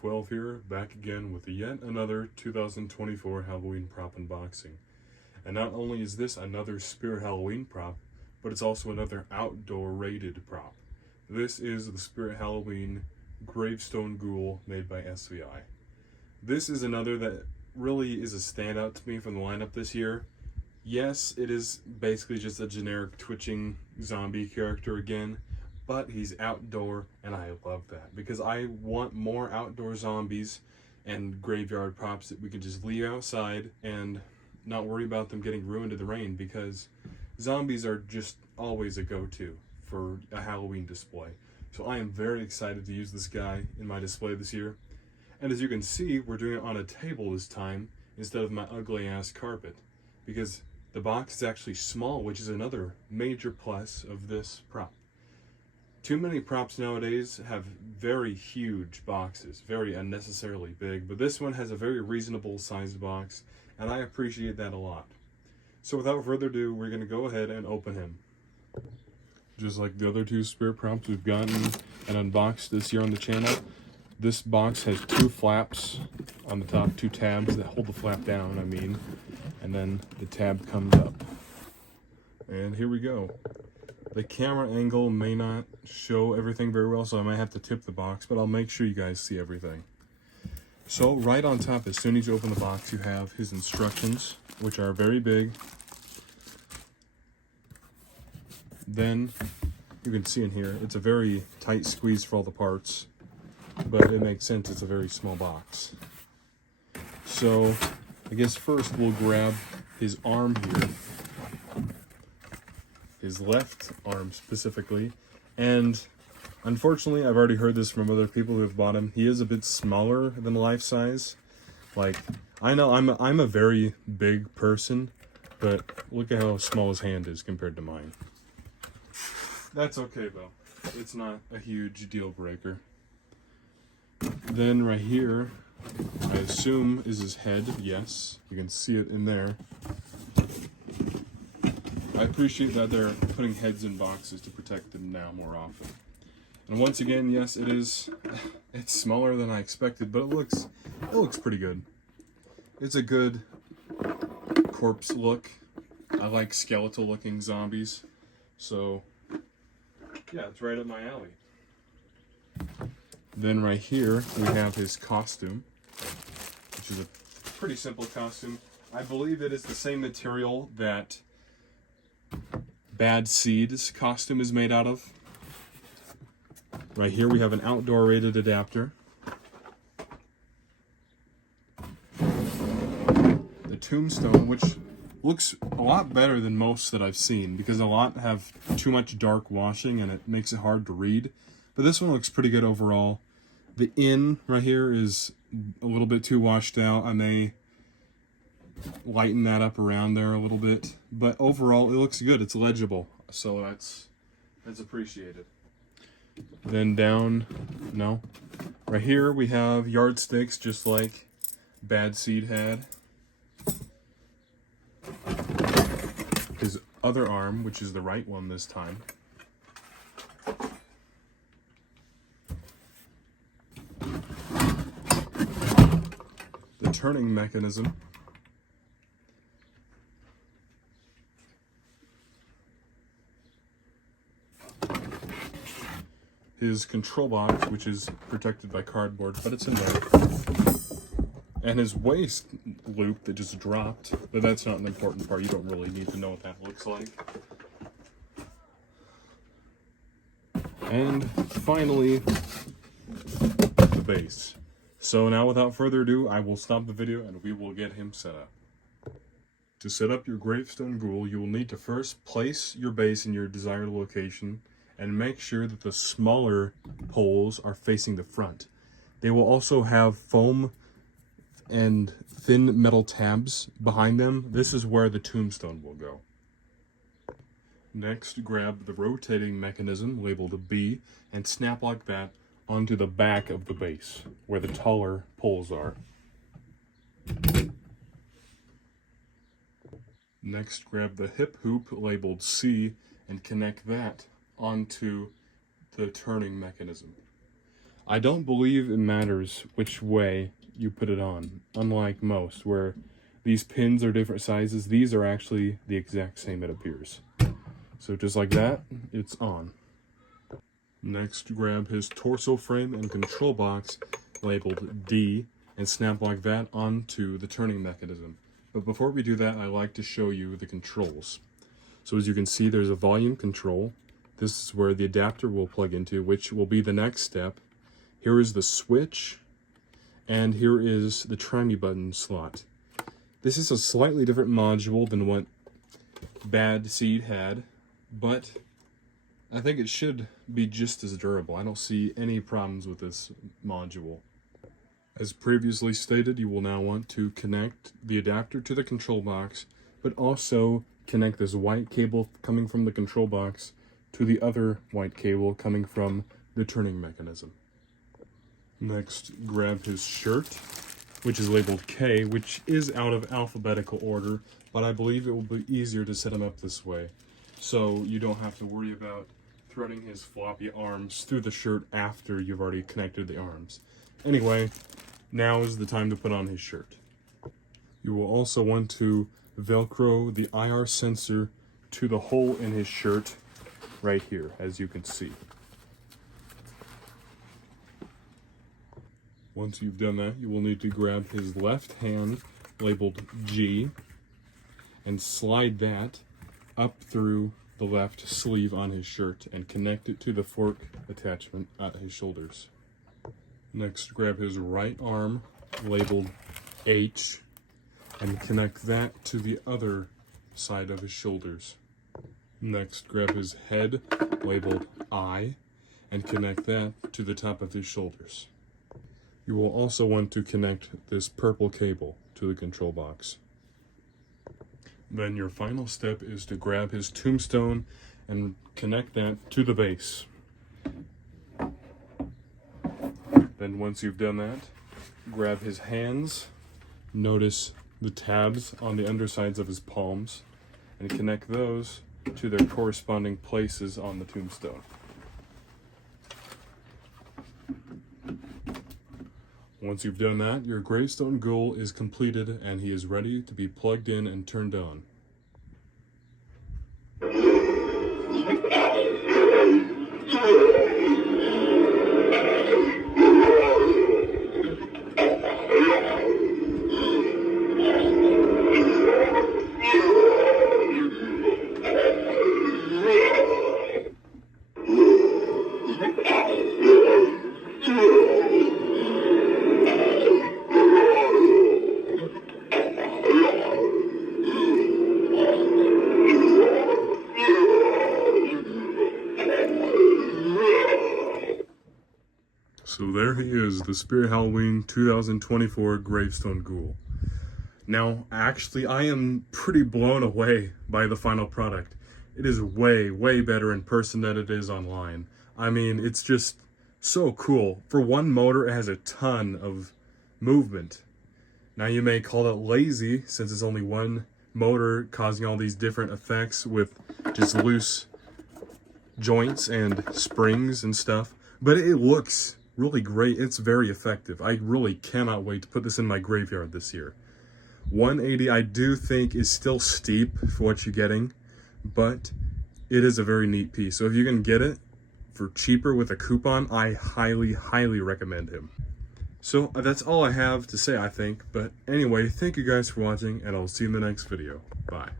12 here, back again with yet another 2024 Halloween prop unboxing. And not only is this another Spirit Halloween prop, but it's also another outdoor rated prop. This is the Spirit Halloween Gravestone Ghoul made by SVI. This is another that really is a standout to me from the lineup this year. Yes, it is basically just a generic twitching zombie character again, but he's outdoor, and I love that because I want more outdoor zombies and graveyard props that we can just leave outside and not worry about them getting ruined in the rain, because zombies are just always a go-to for a Halloween display. So I am very excited to use this guy in my display this year. And as you can see, we're doing it on a table this time instead of my ugly ass carpet, because the box is actually small, which is another major plus of this prop. Too many props nowadays have very huge boxes, very unnecessarily big, but this one has a very reasonable sized box, and I appreciate that a lot. So without further ado, we're going to go ahead and open him. Just like the other two spirit props we've gotten and unboxed this year on the channel, this box has two flaps on the top, two tabs that hold the flap down, and then the tab comes up. And here we go. The camera angle may not show everything very well, so I might have to tip the box, but I'll make sure you guys see everything. So right on top, as soon as you open the box, you have his instructions, which are very big. Then you can see in here, it's a very tight squeeze for all the parts, but it makes sense, it's a very small box. So I guess first we'll grab his arm here, his left arm specifically, and unfortunately I've already heard this from other people who have bought him. He is a bit smaller than life size. Like, I know I'm a very big person, but look at how small his hand is compared to mine. That's okay though, it's not a huge deal breaker. Then right here, I assume is his head. Yes, you can see it in there. I appreciate that they're putting heads in boxes to protect them now more often. And once again, yes, it's smaller than I expected, but it looks pretty good. It's a good corpse look. I like skeletal looking zombies, so yeah, it's right up my alley. Then right here we have his costume, which is a pretty simple costume. I believe it is the same material that Bad Seed's costume is made out of. Right here we have an outdoor rated adapter. The tombstone, which looks a lot better than most that I've seen, because a lot have too much dark washing and it makes it hard to read. But this one looks pretty good overall. The inn right here is a little bit too washed out. I may lighten that up around there a little bit, but overall it looks good. It's legible, so that's appreciated. Then right here we have yardsticks, just like Bad Seed had. His other arm, which is the right one this time. The turning mechanism. His control box, which is protected by cardboard, but it's in there. And his waist loop that just dropped, but that's not an important part. You don't really need to know what that looks like. And finally, the base. So now without further ado, I will stop the video and we will get him set up. To set up your Gravestone Ghoul, you will need to first place your base in your desired location and make sure that the smaller poles are facing the front. They will also have foam and thin metal tabs behind them. This is where the tombstone will go. Next, grab the rotating mechanism labeled B and snap like that onto the back of the base, where the taller poles are. Next, grab the hip hoop labeled C and connect that onto the turning mechanism. I don't believe it matters which way you put it on, unlike most, where these pins are different sizes. These are actually the exact same, it appears. So just like that, it's on. Next, grab his torso frame and control box labeled D and snap like that onto the turning mechanism. But before we do that, I like to show you the controls. So as you can see, there's a volume control. This is where the adapter will plug into, which will be the next step. Here is the switch, and here is the try me button slot. This is a slightly different module than what Bad Seed had, but I think it should be just as durable. I don't see any problems with this module. As previously stated, you will now want to connect the adapter to the control box, but also connect this white cable coming from the control box to the other white cable coming from the turning mechanism. Next, grab his shirt, which is labeled K, which is out of alphabetical order, but I believe it will be easier to set him up this way, so you don't have to worry about threading his floppy arms through the shirt after you've already connected the arms. Anyway, now is the time to put on his shirt. You will also want to Velcro the IR sensor to the hole in his shirt right here, as you can see. Once you've done that, you will need to grab his left hand labeled G and slide that up through the left sleeve on his shirt and connect it to the fork attachment at his shoulders. Next, grab his right arm labeled H and connect that to the other side of his shoulders. Next, grab his head labeled I and connect that to the top of his shoulders. You will also want to connect this purple cable to the control box. Then your final step is to grab his tombstone and connect that to the base. Then once you've done that, grab his hands, notice the tabs on the undersides of his palms, and connect those to their corresponding places on the tombstone. Once you've done that, your Gravestone Ghoul is completed and he is ready to be plugged in and turned on. So there he is, the Spirit Halloween 2024 Gravestone Ghoul. Now, actually, I am pretty blown away by the final product. It is way, way better in person than it is online. I mean, it's just so cool. For one motor, it has a ton of movement. Now, you may call it lazy, since it's only one motor causing all these different effects with just loose joints and springs and stuff, but it looks really great. It's very effective. I really cannot wait to put this in my graveyard this year. 180 I do think is still steep for what you're getting, but it is a very neat piece. So if you can get it for cheaper with a coupon, I highly, highly recommend him. So that's all I have to say, I think. But anyway, thank you guys for watching, and I'll see you in the next video. Bye.